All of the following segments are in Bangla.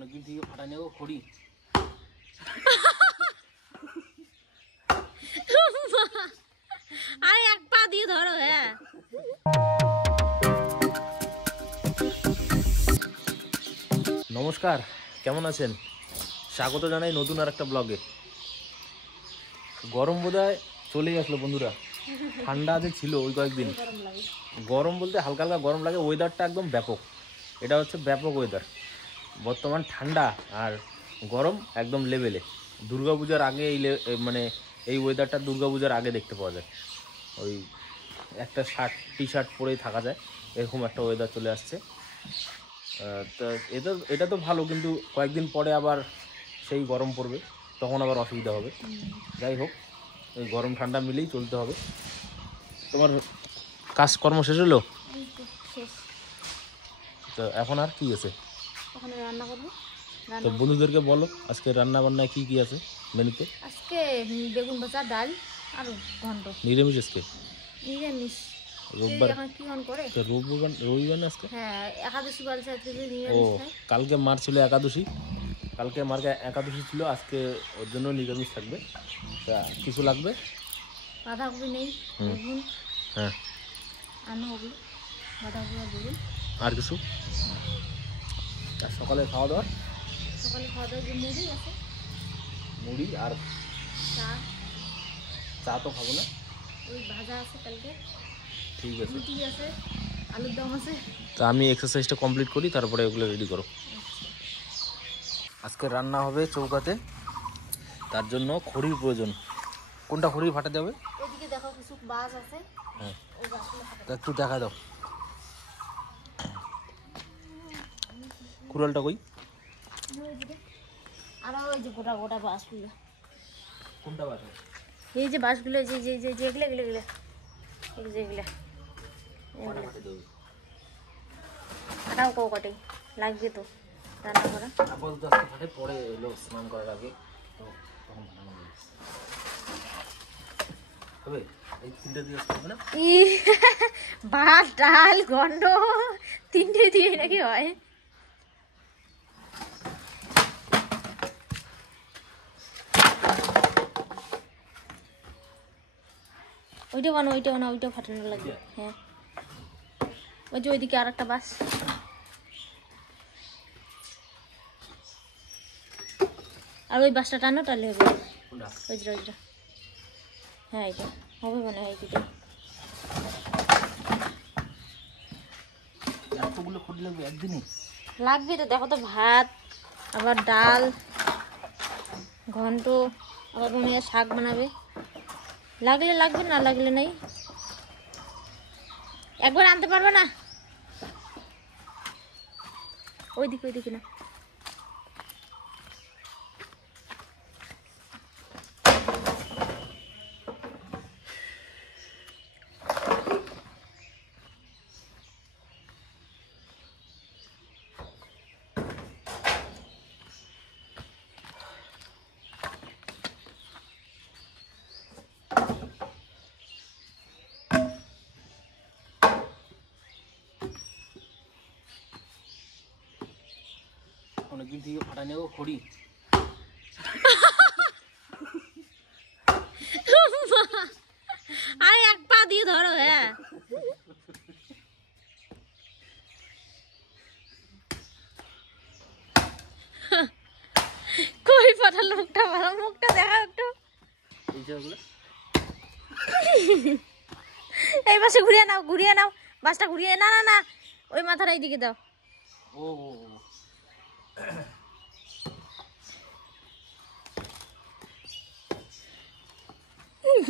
অনেকদিন থেকে ফাটা নেব খড়ি। আরে এক পা দিয়ে ধরো। হ্যাঁ, নমস্কার, কেমন আছেন? স্বাগত জানাই নতুন আর একটা ব্লগে। গরম বোধহয় চলেই আসলো বন্ধুরা। ঠান্ডা যে ছিল ওই কয়েকদিন, গরম বলতে হালকা হালকা গরম লাগে। ওয়েদারটা একদম ব্যাপক, এটা হচ্ছে ব্যাপক ওয়েদার বর্তমান। ঠান্ডা আর গরম একদম লেভেলে। দুর্গাপূজার আগে মানে এই ওয়েদারটা দুর্গাপূজার আগে দেখতে পাওয়া যায়। ওই একটা টি শার্ট পরেই থাকা যায়, এরকম একটা ওয়েদার চলে আসছে। তো এটা তো ভালো, কিন্তু কয়েকদিন পরে আবার সেই গরম পড়বে, তখন আবার অসুবিধা হবে। যাই হোক, ওই গরম ঠান্ডা মিলেই চলতে হবে। তোমার কাজকর্ম শেষ হলো? তো এখন আর কি আছে? এখন রান্না করবো। তো বন্ধুদেরকে বলো আজকে রান্না বান্নায় কি কি আছে মেনুতে। আজকে বেগুন ভাজা, ডাল আর ঘন্ট। নিরামিষ আজকে? নিরামিষ। রোববার এখন কি অন করে? রবিবার না আজকে? হ্যাঁ, একাদশী বলছে আজকে ও, নিরামিষ খায়। কালকে মার ছিল একাদশী, কালকে মার একাদশী ছিল, আজকে ওর জন্য নিরামিষ থাকবে। তা কিছু লাগবে? বাঁধাকপি নেই, বেগুন, হ্যাঁ, আনো ওগুলো, বাঁধাকপি আর বেগুন। আর কিছু? আর সকালে খাওয়া দাওয়া? সকালে খাওয়া দাওয়া যে মুড়ি আছে, মুড়ি আর চা। চা তো খাবো না। ওই ভাজা আছে কালকে, ঠিক আছে, রুটি আছে, আলুর দম আছে। তা আমি এক্সারসাইজটা কমপ্লিট করি, তারপরে ওগুলো রেডি করো। আজকে রান্না হবে চৌকাতে, তার জন্য খড়ির প্রয়োজন। কোনটা খড়ি ফাটাতে হবে? ওইদিকে দেখো কিছু বাস আছে। হ্যাঁ, ওই বাসগুলো ফাটাতে তা একটু দেখা দাও। কুড়ালটা কই? হবে ওইদিকে। আর ওই যে গোটা গোটা বাসগুলো, কোনটা বাস? এই যে বাসগুলো, যে যে যে যেগুলো এগুলো এগুলো এই যে এগুলো ফাটাও কো কটে লাগবে তো রান্না করা। আপাতত আজকে ফাটে, পরে এলো স্নান করার আগে তো তখন ফাটানো হবে। এই তিনটা দিয়ে আসতে হবে না? ভাত, ডাল, ঘন্ট তিনটে দিয়ে নাকি হয়? ওইটা বানো, ওইটা বানো, ওইটা ফাটানো লাগবে। হ্যাঁ, ওই যে ওইদিকে আর একটা বাস। আর ওই বাসটা টানো, টানলে হবে। ওইটা ওইটা, হ্যাঁ এটা হবে মনে হয়। এইটা এতগুলো খড়ি লাগবে একদিনই? লাগবে তো, দেখো তো, ভাত, আবার ডাল, ঘন্ট, আবার মনে হয় শাক বানাবে। লাগলে লাগবে, না লাগলে নাই। একবার আনতে পারবে না? ওইদিকে ওইদিকে না। অনেকদিন থেকে ফাটা নেব খড়ি। আরে এক পা দিয়ে ধরো। হ্যাঁ, কই পাঠালো মুখটা, ভালো মুখটা দেখা একটু। এই জায়গাগুলো এই পাশে ঘুরিয়ে নাও, ঘুরিয়ে নাও, বাসটা ঘুরিয়ে। না না না, ওই মাথাটা এইদিকে দাও। ও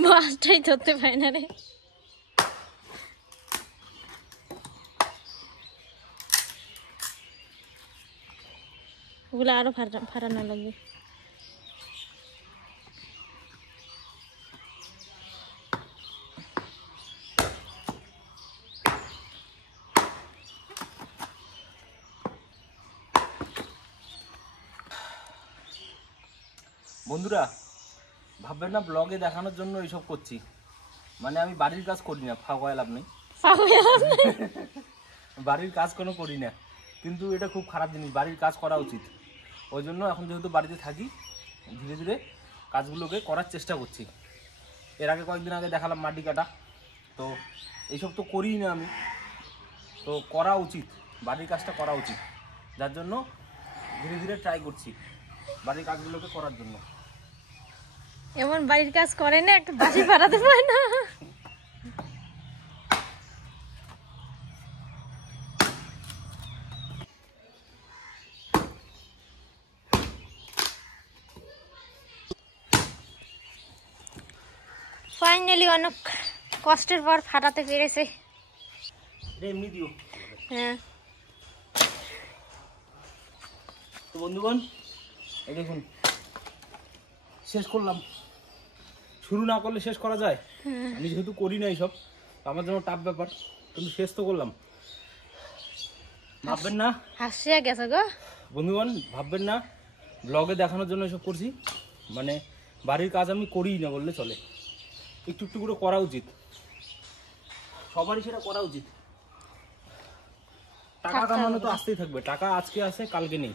বাসটাই ধরতে পারে না রে। ওগুলো আরো ফাটানো লাগবে। বন্ধুরা, ভাববেন না ব্লগে দেখানোর জন্য এইসব করছি, মানে আমি বাড়ির কাজ করি না, ফাঁকা লাভ নেই। বাড়ির কাজ কোনো করি না, কিন্তু এটা খুব খারাপ জিনিস। বাড়ির কাজ করা উচিত, ওই জন্য এখন যেহেতু বাড়িতে থাকি ধীরে ধীরে কাজগুলোকে করার চেষ্টা করছি। এর আগে কয়েকদিন আগে দেখালাম মাটি কাটা, তো এইসব তো করিই না আমি, তো করা উচিত, বাড়ির কাজটা করা উচিত, যার জন্য ধীরে ধীরে ট্রাই করছি বাড়ির কাজগুলোকে করার জন্য। এমন বাড়ির কাজ করে না, একটা বাসি ফাটাতে পারে না। ফাইনালি অনেক কষ্টের পর ফাটাতে পেরেছে। এমনি দিও। হ্যাঁ তো বন্ধুগণ এই দেখুন শেষ করলাম। শুরু না করলে শেষ করা যায়? আমি যেহেতু করি না এইসব, আমার জন্য টাফ ব্যাপার, কিন্তু শেষ তো করলাম। ভাববেন না, হাসিয়া গেছে গো বন্ধুগণ ভাববেন না ব্লগে দেখানোর জন্য এসব করছি, মানে বাড়ির কাজ আমি করিই না বললে চলে, একটু একটু করে করা উচিত, সবারই সেটা করা উচিত। টাকা কামানো তো আসতেই থাকবে, টাকা আজকে আসে কালকে নেই,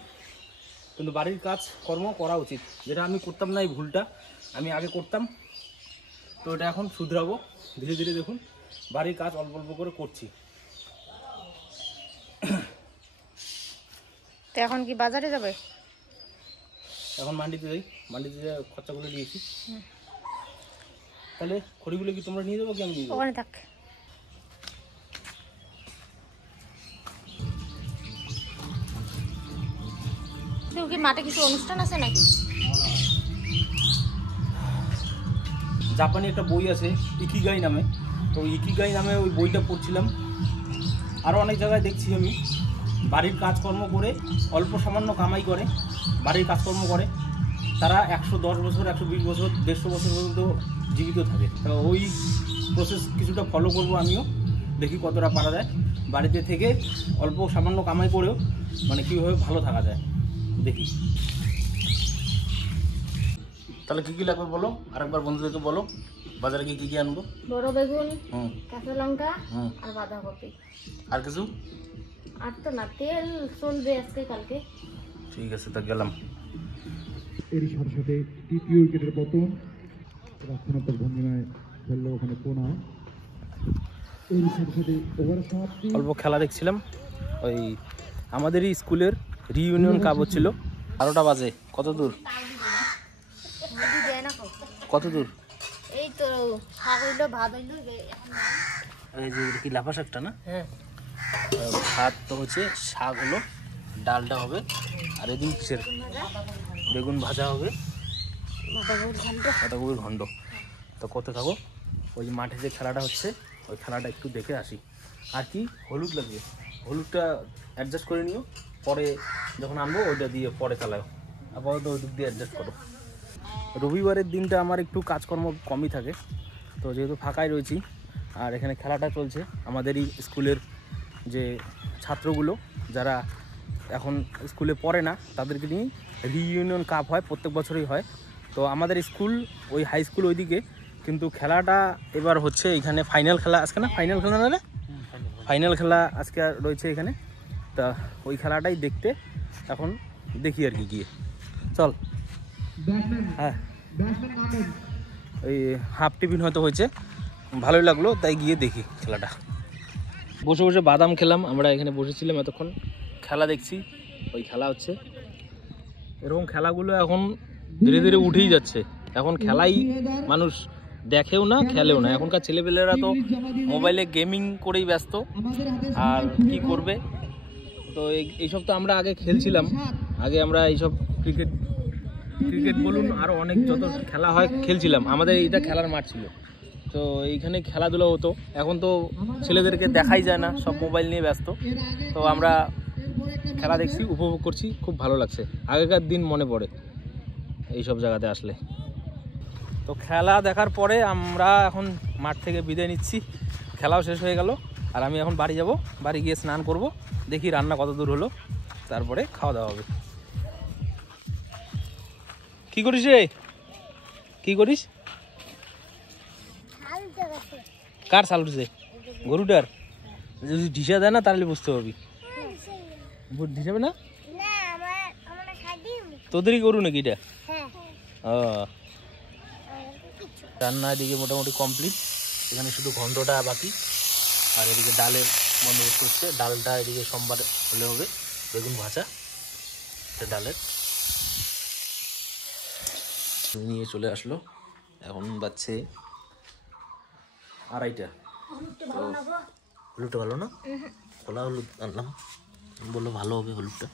কিন্তু বাড়ির কাজ কর্ম করা উচিত। যেটা আমি করতাম না, এই ভুলটা আমি আগে করতাম, তো এটা এখন শুধরাবো ধীরে ধীরে। দেখুন বাড়ির কাজ অল্প অল্প করে করছি। তো এখন কি বাজারে যাবে? এখন মান্ডিতে যাই, মান্ডিতে যা খরচাগুলো নিয়েছি। তাহলে খড়িগুলো কি তোমরা নিয়ে যাবো কি আমি নিয়ে যাবো? ওখানে থাক। কি মাঠে কিছু অনুষ্ঠান আছে নাকি? জাপানি একটা বই আছে ইকিগাই নামে, তো ইকিগাই নামে ওই বইটা পড়ছিলাম। আরও অনেক জায়গায় দেখছি আমি বাড়ির কাজকর্ম করে অল্প সামান্য কামাই করে বাড়ির কাজকর্ম করে, তারা 110 বছর 120 বছর 150 বছর পর্যন্ত জীবিত থাকে। তো ওই প্রসেস কিছুটা ফলো করব আমিও, দেখি কতটা পারা যায় বাড়িতে থেকে অল্প সামান্য কামাই করেও মানে কীভাবে ভালো থাকা যায় দেখি। তাহলে কী কী লাগবে বলো, আরেকবার বন্ধুদেরকে বলো বাজারে গিয়ে কী কী আনবো। বড় বেগুন, হুম কাঁচা লঙ্কা হুম, আর বাঁধাকপি। আর কিছু? আর তো না, তেল চলবে আজকে কালকে। ঠিক আছে, তা গেলাম। এরই সাথে সাথে তৃতীয় উইকেটের পতন, রক্ষণাত্মক ভঙ্গিমায় ফেললো ওখানে কোনা। এরই সাথে সাথে ওভার সমাপ্তি। অল্প খেলা দেখছিলাম, ওই আমাদেরই স্কুলের রিইউনিয়ন কাপ হচ্ছিল। 12টা বাজে। কত দূর কত দূর? এই তো শাক হইলো, ভাত হইলো। এই যে কি লাফা শাকটা না? হ্যাঁ ভাত তো হচ্ছে, শাক হলো, ডালটা হবে, আর এদিন কিসের বেগুন ভাজা হবে, বাঁধাকপির ঘন্ট। তো করতে থাকো। ওই মাঠে যে খেলাটা হচ্ছে ওই খেলাটা একটু দেখে আসি। আর কি হলুদ লাগবে, হলুদটা অ্যাডজাস্ট করে নিও, পরে যখন আনবো ওইটা দিয়ে পরে চালাও, আপাতত ওই দিক দিয়ে অ্যাডজাস্ট করো। রবিবারের দিনটা আমার একটু কাজকর্ম কমই থাকে, তো যেহেতু ফাঁকাই রয়েছি আর এখানে খেলাটা চলছে আমাদেরই স্কুলের যে ছাত্রগুলো যারা এখন স্কুলে পড়ে না তাদেরকে নিয়ে রিইউনিয়ন কাপ হয়, প্রত্যেক বছরই হয়। তো আমাদের স্কুল ওই হাই স্কুল ওইদিকে, কিন্তু খেলাটা এবার হচ্ছে এখানে ফাইনাল খেলা আজকে, না ফাইনাল খেলা না, ফাইনাল খেলা আজকে রয়েছে এখানে। তা ওই খেলাটাই দেখতে এখন দেখি আর কি গিয়ে। চল। হ্যাঁ ওই হাফ টিফিন হয়তো হয়েছে, ভালোই লাগলো তাই গিয়ে দেখি খেলাটা। বসে বসে বাদাম খেলাম, আমরা এখানে বসেছিলাম এতক্ষণ খেলা দেখছি। ওই খেলা হচ্ছে, এরকম খেলাগুলো এখন ধীরে ধীরে উঠেই যাচ্ছে। এখন খেলাই মানুষ দেখেও না, খেলেও না। এখনকার ছেলেপেলেরা তো মোবাইলে গেমিং করেই ব্যস্ত, আর কি করবে। তো এইসব তো আমরা আগে খেলছিলাম, আগে আমরা এইসব ক্রিকেট বলুন আরও অনেক যত খেলা হয় খেলছিলাম, আমাদের এইটা খেলার মাঠ ছিল, তো এইখানে খেলাধুলা হতো। এখন তো ছেলেদেরকে দেখাই যায় না, সব মোবাইল নিয়ে ব্যস্ত। তো আমরা খেলা দেখছি, উপভোগ করছি, খুব ভালো লাগছে। আগেকার দিন মনে পড়ে এইসব জায়গাতে আসলে। তো খেলা দেখার পরে আমরা এখন মাঠ থেকে বিদায় নিচ্ছি, খেলাও শেষ হয়ে গেল। আর আমি এখন বাড়ি যাব, বাড়ি গিয়ে স্নান করব, দেখি রান্না কত দূর হলো, তারপরে খাওয়া দাওয়া হবে। কি করিস রে, কি করিস? কার শাল উঠছে? গরুটার? যদি ঢিসা দেয় না তাহলে বুঝতে পারবি। ঢিসাবে না? তোদেরই গরু নাকি এটা? হ্যাঁ ও রান্না এদিকে মোটামুটি কমপ্লিট, এখানে শুধু ঘন্টটা বাকি। আর এদিকে ডালের বন্দোবস্ত হচ্ছে, ডালটা এদিকে সোমবার হলে হবে। বেগুন ভাজা ডালের নিয়ে চলে আসলো, এখন বাজছে 2:30। তো হলুদটা ভালো না, খোলা হলুদ আনলাম, বললো ভালো হবে হলুদটা।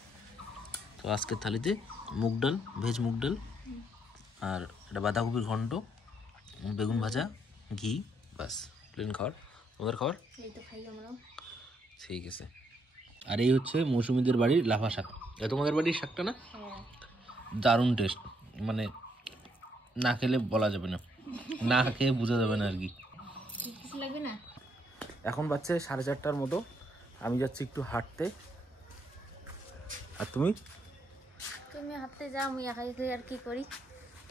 তো আজকের থালিতে মুগ ডাল, ভেজ মুগ ডাল, আর এটা বাঁধাকপির ঘন্ট, বেগুন ভাজা, ঘি, বাস প্লেন খাবার। তোমাদের খাবার ঠিক আছে। আর এই হচ্ছে মৌসুমীদের বাড়ির লাফা শাক। তোমাদের বাড়ির শাকটা না দারুণ টেস্ট, মানে না খেলে বলা যাবে না, না খেয়ে বোঝা যাবে না আর কি। এখন বাজছে 4:30টার মতো, আমি যাচ্ছি একটু হাঁটতে। আর তুমি? তুমি হাঁটতে যাও, আমি একাই আর কি করি।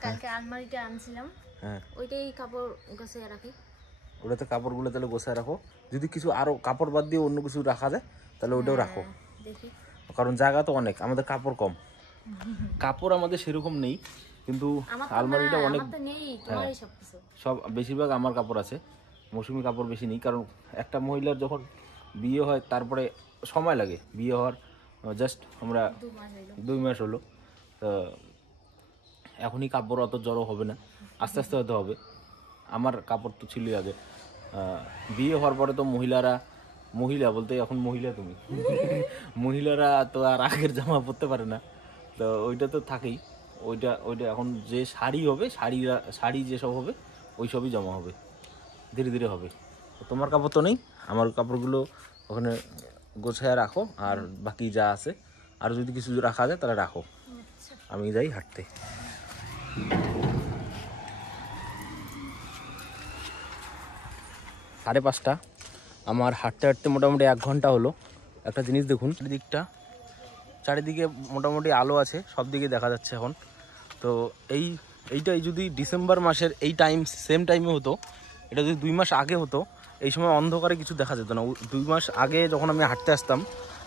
কালকে আলমারিটা আনছিলাম, হ্যাঁ ওইটাই কাপড় গোছায় রাখি। ওটাতে কাপড়গুলো তাহলে গোছায় রাখো, যদি কিছু আরও কাপড় বাদ দিয়ে অন্য কিছু রাখা যায় তাহলে ওটাও রাখো, দেখি কারণ জায়গা তো অনেক, আমাদের কাপড় কম। কাপড় আমাদের সেরকম নেই, কিন্তু আলমারিটা অনেক, সব বেশিরভাগ আমার কাপড় আছে, মৌসুমি কাপড় বেশি নেই। কারণ একটা মহিলার যখন বিয়ে হয় তারপরে সময় লাগে, বিয়ে হওয়ার জাস্ট আমরা 2 মাস হলো, তো এখনই কাপড় অত জড়ো হবে না, আস্তে আস্তে হতে হবে। আমার কাপড় তো ছিলই আগে, বিয়ে হওয়ার পরে তো মহিলা বলতে এখন মহিলা তুমি মহিলারা তো আর আগের জামা পরতে পারে না, তো ওইটা তো থাকেই। ওইটা এখন যে শাড়ি হবে, শাড়ি যেসব হবে ওই সবই জমা হবে, ধীরে ধীরে হবে। তোমার কাপড় তো নেই, আমার কাপড়গুলো ওখানে গোছায় রাখো, আর বাকি যা আছে আর যদি কিছু রাখা যায় তাহলে রাখো। আমি যাই হাঁটতে। 5:30 আমার হাঁটতে হাঁটতে মোটামুটি 1 ঘন্টা হলো। একটা জিনিস দেখুন, চারিদিকে মোটামুটি আলো আছে, সব দিকে দেখা যাচ্ছে এখন। তো এইটাই যদি ডিসেম্বর মাসের এই সেম টাইমে হতো, এটা যদি 2 মাস আগে হতো, এই সময় অন্ধকারে কিছু দেখা যেত না। 2 মাস আগে যখন আমি হাঁটতে আসতাম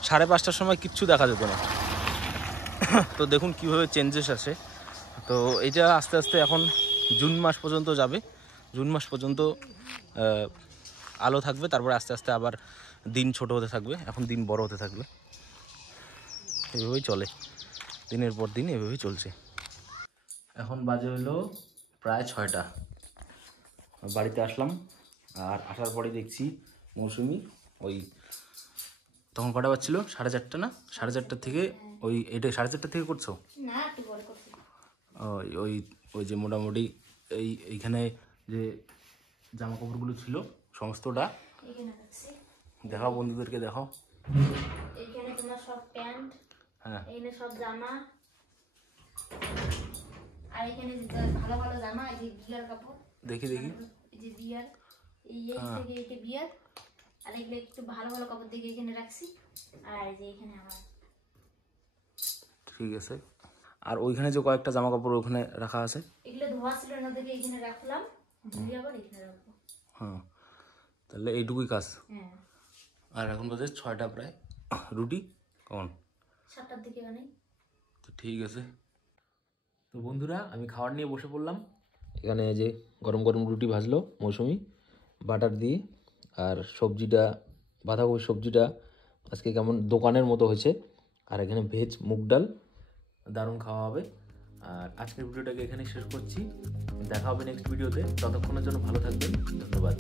5:30টার সময় কিচ্ছু দেখা যেত না। তো দেখুন কীভাবে চেঞ্জেস আসে। তো এইটা আস্তে আস্তে এখন জুন মাস পর্যন্ত যাবে, জুন মাস পর্যন্ত আলো থাকবে, তারপরে আস্তে আস্তে আবার দিন ছোট হতে থাকবে, এখন দিন বড় হতে থাকবে। এভাবেই চলে, দিনের পর দিন এভাবেই চলছে। এখন বাজে হলো প্রায় 6টা, বাড়িতে আসলাম, আর আসার পরে দেখছি মৌসুমি ওই তখন কটা বাজছিল, 4:30 না, 4:30 থেকে এটা 4:30 থেকে করছো ওই যে মোটামুটি এইখানে যে জামা কাপড়গুলো ছিল সমস্তটা দেখাও, বন্ধুদেরকে দেখাও। এইখানে তোমার সব প্যান্ট, হ্যাঁ এইখানে সব জামা, আর এখানে ভালো ভালো জামা, এই যে বিয়ার কাপড়, দেখি এই যে বিয়ার, এই থেকে এইটা বিয়ার, আর এগুলো একটু ভালো ভালো কাপড় দেখে এখানে রাখছি। আর এই যে এখানে আমার, ঠিক আছে। আর ওইখানে যে কয়েকটা জামা কাপড় ওখানে রাখা আছে, এগুলো ধোয়া ছিল না দেখে এখানে রাখলাম, ধুয়ে আবার এখানে রাখবো। হ্যাঁ তাহলে এইটুকুই কাজ। হ্যাঁ আর এখন বাজে 6টা প্রায়। রুটি কখন? 7টার দিকে বানাই। তো ঠিক আছে। তো বন্ধুরা আমি খাবার নিয়ে বসে পড়লাম। এখানে যে গরম গরম রুটি ভাজলো মৌসুমি বাটার দিয়ে, আর সবজিটা বাঁধাকপির সবজিটা আজকে কেমন দোকানের মতো হয়েছে, আর এখানে ভেজ মুগ ডাল, দারুণ খাওয়া হবে। আর আজকের ভিডিওটাকে এখানে শেষ করছি, দেখা হবে নেক্সট ভিডিওতে। ততক্ষণের জন্য ভালো থাকবেন, ধন্যবাদ।